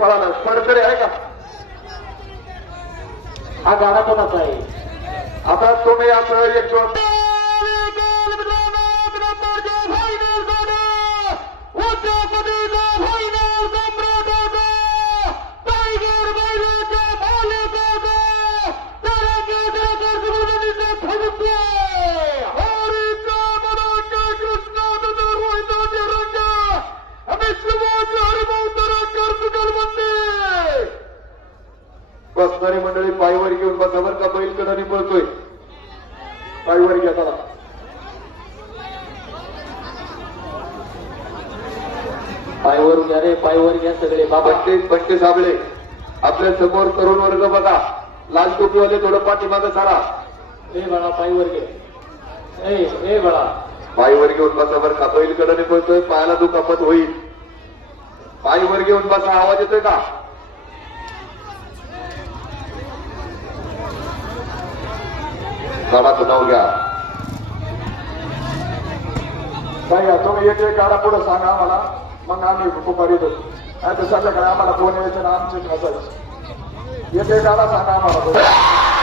पळाला. फडतरी आहे का? हा गाडा कोणाचा आहे? आता तुम्ही असं एक दोन बसणारी मंडळी पायवर घेऊन बसा बरं का बैलकडे पळतोय. पायवर घ्या चला. पायवर घ्या रे पायवर घ्या सगळे बाबा. बट्टे साबळे आपल्यासमोर तरुण वर्ग बघा. लाल टोपीवाले थोडं पाठीमागं सारा. ए बाळा पायवर घे. ए ए बाळा. पायवर घेऊन बसा बरं का बैलकडे पळतोय पायाला दुखापत होईल. पायवर घेऊन बसा आवाज येतोय का? गाडा नाव घ्या. काय तुम्ही एक एक गाडा पुढे सांगा आम्हाला. मग आम्ही दुपारी येतो. नाही तर संध्याकाळी आम्हाला दोन यायचं आमचे नसायचं एक एक गाडा सांगा आम्हाला